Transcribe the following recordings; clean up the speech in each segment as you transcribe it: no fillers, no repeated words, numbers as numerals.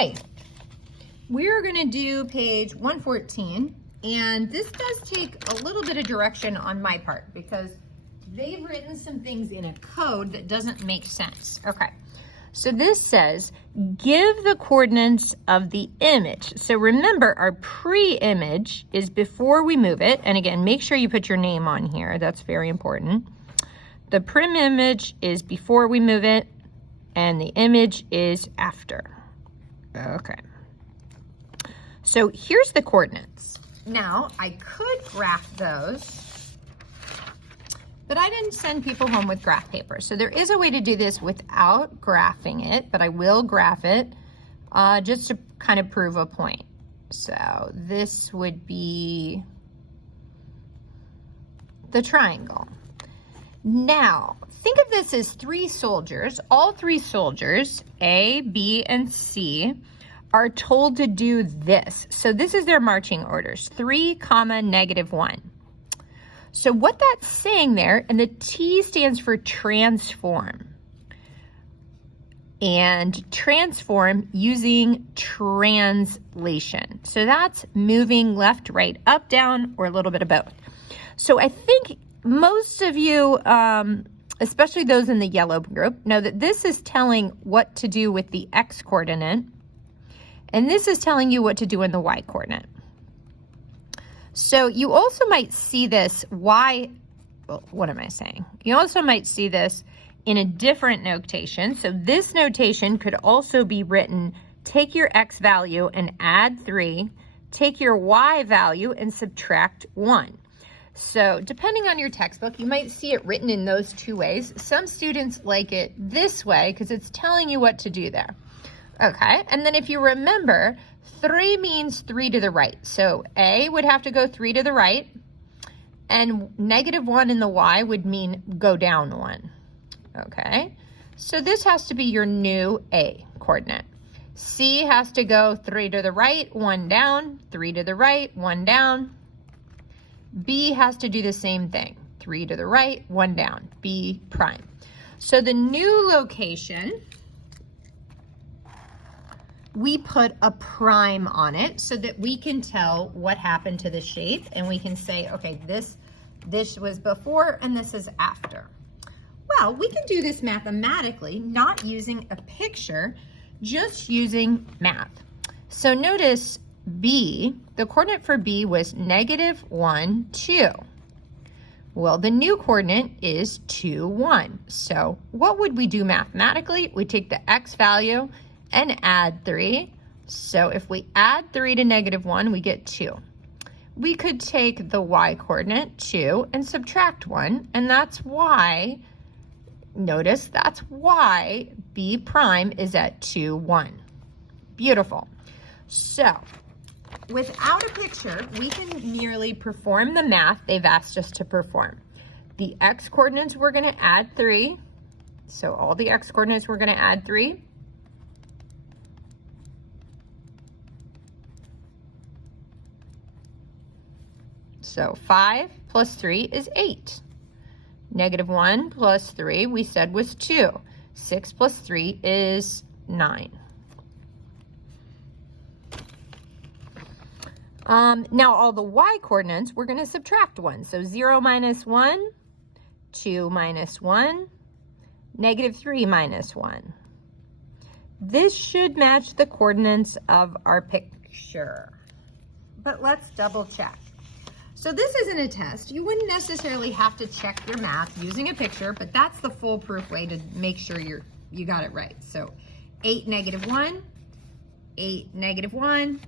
Okay, we're gonna do page 114, and this does take a little bit of direction on my part because they've written some things in a code that doesn't make sense. Okay, so this says, give the coordinates of the image. So remember, our pre-image is before we move it, and again, make sure you put your name on here, that's very important. The prim image is before we move it, and the image is after. Okay. So here's the coordinates. Now, I could graph those, but I didn't send people home with graph paper. So there is a way to do this without graphing it, but I will graph it just to kind of prove a point. So this would be the triangle. Now, think of this as three soldiers. All three soldiers, A, B, and C, are told to do this. So this is their marching orders, 3, -1. So what that's saying there, and the T stands for transform. And transform using translation. So that's moving left, right, up, down, or a little bit of both. So I think most of you, especially those in the yellow group, know that this is telling what to do with the X coordinate, and this is telling you what to do in the Y coordinate. So you also might see this what am I saying? You also might see this in a different notation. So this notation could also be written, take your X value and add 3, take your Y value and subtract 1. So depending on your textbook, you might see it written in those two ways. Some students like it this way because it's telling you what to do there. Okay, and then if you remember, 3 means 3 to the right. So A would have to go 3 to the right, and -1 in the Y would mean go down 1. Okay, so this has to be your new A coordinate. C has to go 3 to the right, 1 down, 3 to the right, 1 down. B has to do the same thing, 3 to the right, 1 down, B prime. So the new location, we put a prime on it so that we can tell what happened to the shape, and we can say, okay, this was before and this is after. Well, we can do this mathematically, not using a picture, just using math. So notice B, the coordinate for B was -1, 2. Well, the new coordinate is 2, 1. So what would we do mathematically? We take the X value and add 3. So if we add 3 to -1, we get 2. We could take the Y coordinate, 2, and subtract 1, and that's why, notice, that's why B prime is at 2, 1. Beautiful. So without a picture, we can merely perform the math they've asked us to perform. The X coordinates, we're going to add 3. So all the X coordinates, we're going to add 3. So 5 plus 3 is 8. -1 plus 3, we said, was 2. 6 plus 3 is 9. Now all the Y coordinates, we're going to subtract 1. So 0 minus 1, 2 minus 1, -3 minus 1. This should match the coordinates of our picture. But let's double check. So this isn't a test. You wouldn't necessarily have to check your math using a picture, but that's the foolproof way to make sure you got it right. So 8, -1, 8, -1,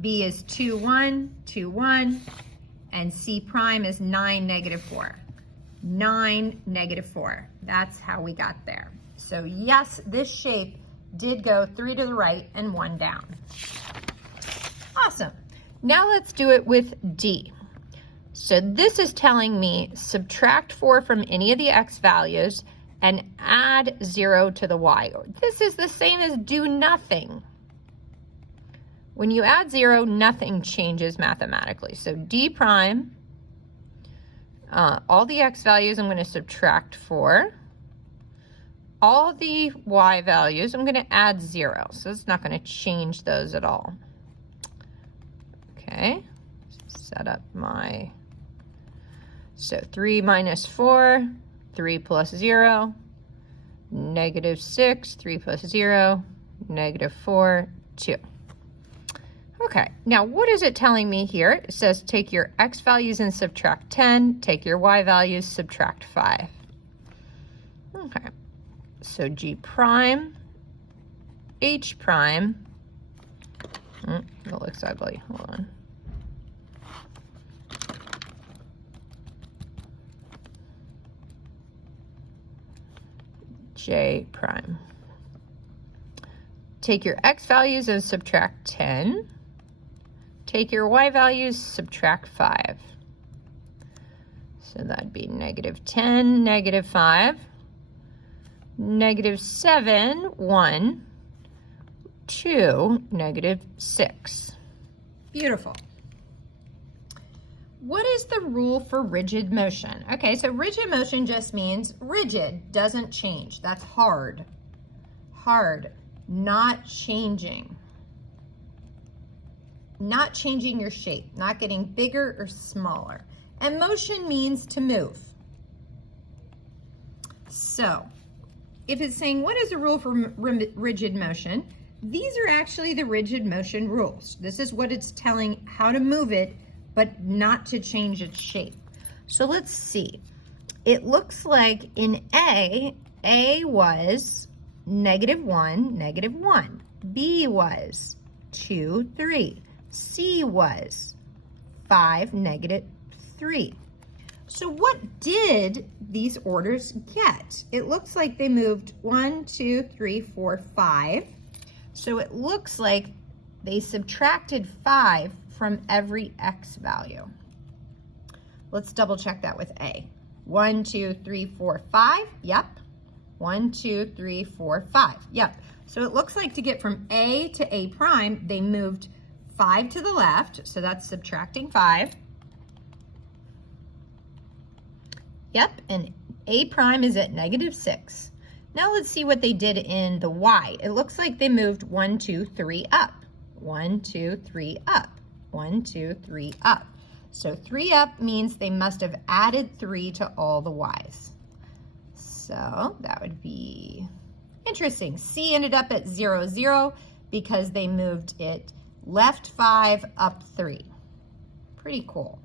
B is 2, 1, 2, 1, and C prime is 9, -4. 9, -4. That's how we got there. So yes, this shape did go 3 to the right and 1 down. Awesome. Now let's do it with D. So this is telling me subtract 4 from any of the X values and add 0 to the Y. This is the same as do nothing. When you add 0, nothing changes mathematically. So D prime, all the X values I'm going to subtract 4. all the y values. I'm going to add 0, so it's not going to change those at all. Okay, set up my, so 3 minus 4, 3 plus 0, negative 6, 3 plus 0, negative 4, 2. Okay, now what is it telling me here? It says take your x values and subtract 10, take your y values, subtract 5. Okay, so G prime, H prime, that looks ugly, hold on. J prime. Take your x values and subtract 10. Take your y values, subtract 5. So that'd be negative 10, negative 5, negative 7, 1, 2, negative 6. Beautiful. What is the rule for rigid motion? Okay, so rigid motion just means rigid, doesn't change. That's hard. Hard, not changing. Not changing your shape, not getting bigger or smaller. And motion means to move. So, if it's saying, what is the rule for rigid motion? These are actually the rigid motion rules. This is what it's telling how to move it, but not to change its shape. So let's see. It looks like in A was negative 1, negative 1. B was 2, 3. C was 5, negative 3. So what did these orders get? It looks like they moved 1, 2, 3, 4, 5. So it looks like they subtracted 5 from every x value. Let's double check that with A. 1, 2, 3, 4, 5. Yep. 1, 2, 3, 4, 5. Yep. So it looks like to get from A to A prime, they moved 5 to the left, so that's subtracting 5. Yep, and A prime is at negative 6. Now let's see what they did in the y. It looks like they moved 1, 2, 3 up. 1, 2, 3 up. 1, 2, 3 up. So 3 up means they must have added 3 to all the y's. So that would be interesting. C ended up at 0, 0 because they moved it left 5, up 3. Pretty cool.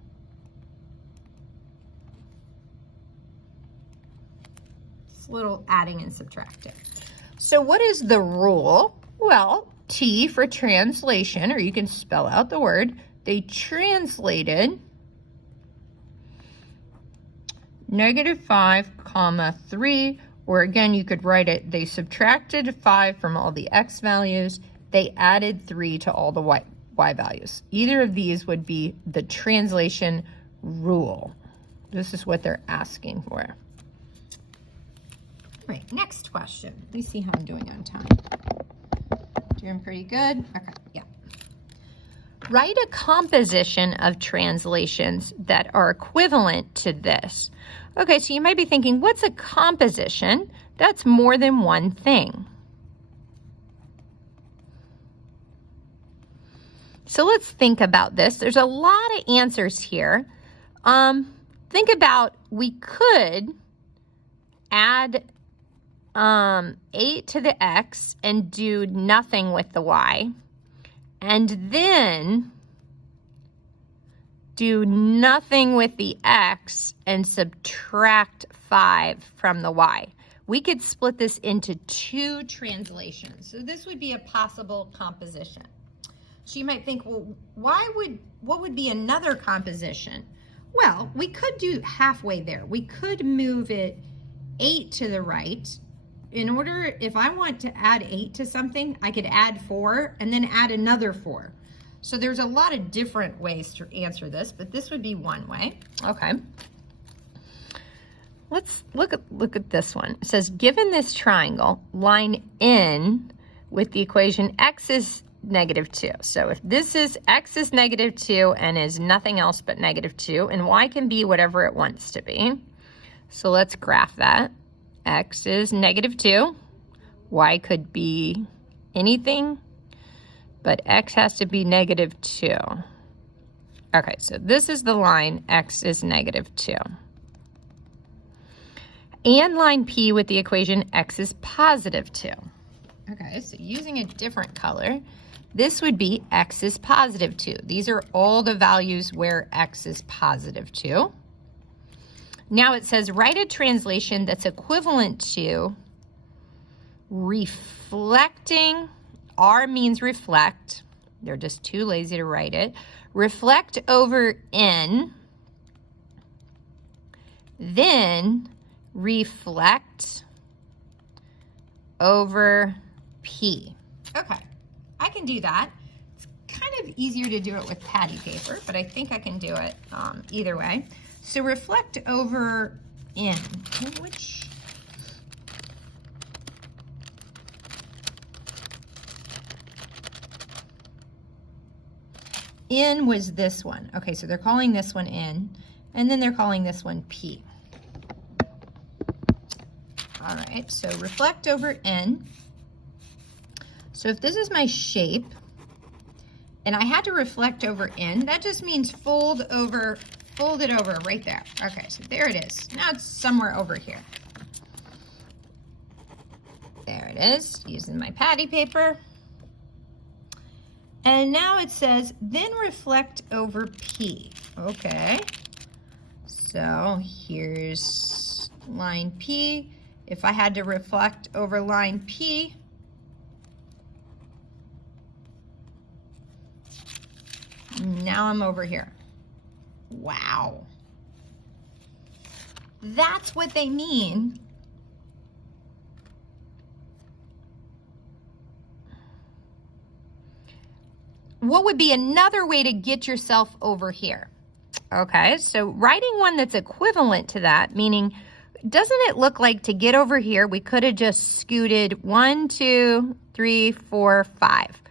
It's a little adding and subtracting. So what is the rule? Well, T for translation, or you can spell out the word. They translated negative 5, comma 3, or again, you could write it, they subtracted 5 from all the x values. They added 3 to all the y values. Either of these would be the translation rule. This is what they're asking for. All right, next question. Let me see how I'm doing on time. Doing pretty good? Okay, yeah. Write a composition of translations that are equivalent to this. Okay, so you might be thinking, what's a composition? That's more than one thing. So let's think about this. There's a lot of answers here. Think about, we could add 8 to the x and do nothing with the y, and then do nothing with the x and subtract 5 from the y. We could split this into 2 translations. So this would be a possible composition. So you might think, well, what would be another composition? Well, we could do halfway there. We could move it 8 to the right. In order, if I want to add 8 to something, I could add 4 and then add another 4. So there's a lot of different ways to answer this, but this would be one way. Okay. Let's look at this one. It says, given this triangle, line in with the equation x is negative 2. So if this is x is negative 2 and is nothing else but negative 2, and y can be whatever it wants to be. So let's graph that. X is -2. Y could be anything, but X has to be -2. Okay, so this is the line, X is -2. And line P with the equation X is +2. Okay, so using a different color, this would be X is +2. These are all the values where X is +2. Now it says write a translation that's equivalent to reflecting, R means reflect, they're just too lazy to write it, reflect over N, then reflect over P. Okay, I can do that. It's kind of easier to do it with patty paper, but I think I can do it either way. So reflect over N, which N was this one. Okay, so they're calling this one N, and then they're calling this one P. All right, so reflect over N. So if this is my shape, and I had to reflect over N, that just means fold it over right there. Okay, so there it is. Now it's somewhere over here. There it is, using my patty paper. And now it says, then reflect over P. Okay, so here's line P. If I had to reflect over line P, now I'm over here. Wow. That's what they mean. What would be another way to get yourself over here? Okay, so writing one that's equivalent to that, meaning, doesn't it look like to get over here, we could have just scooted 1, 2, 3, 4, 5.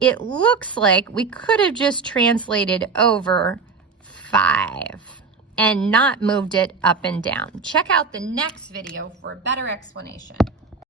It looks like we could have just translated over 5 and not moved it up and down. Check out the next video for a better explanation.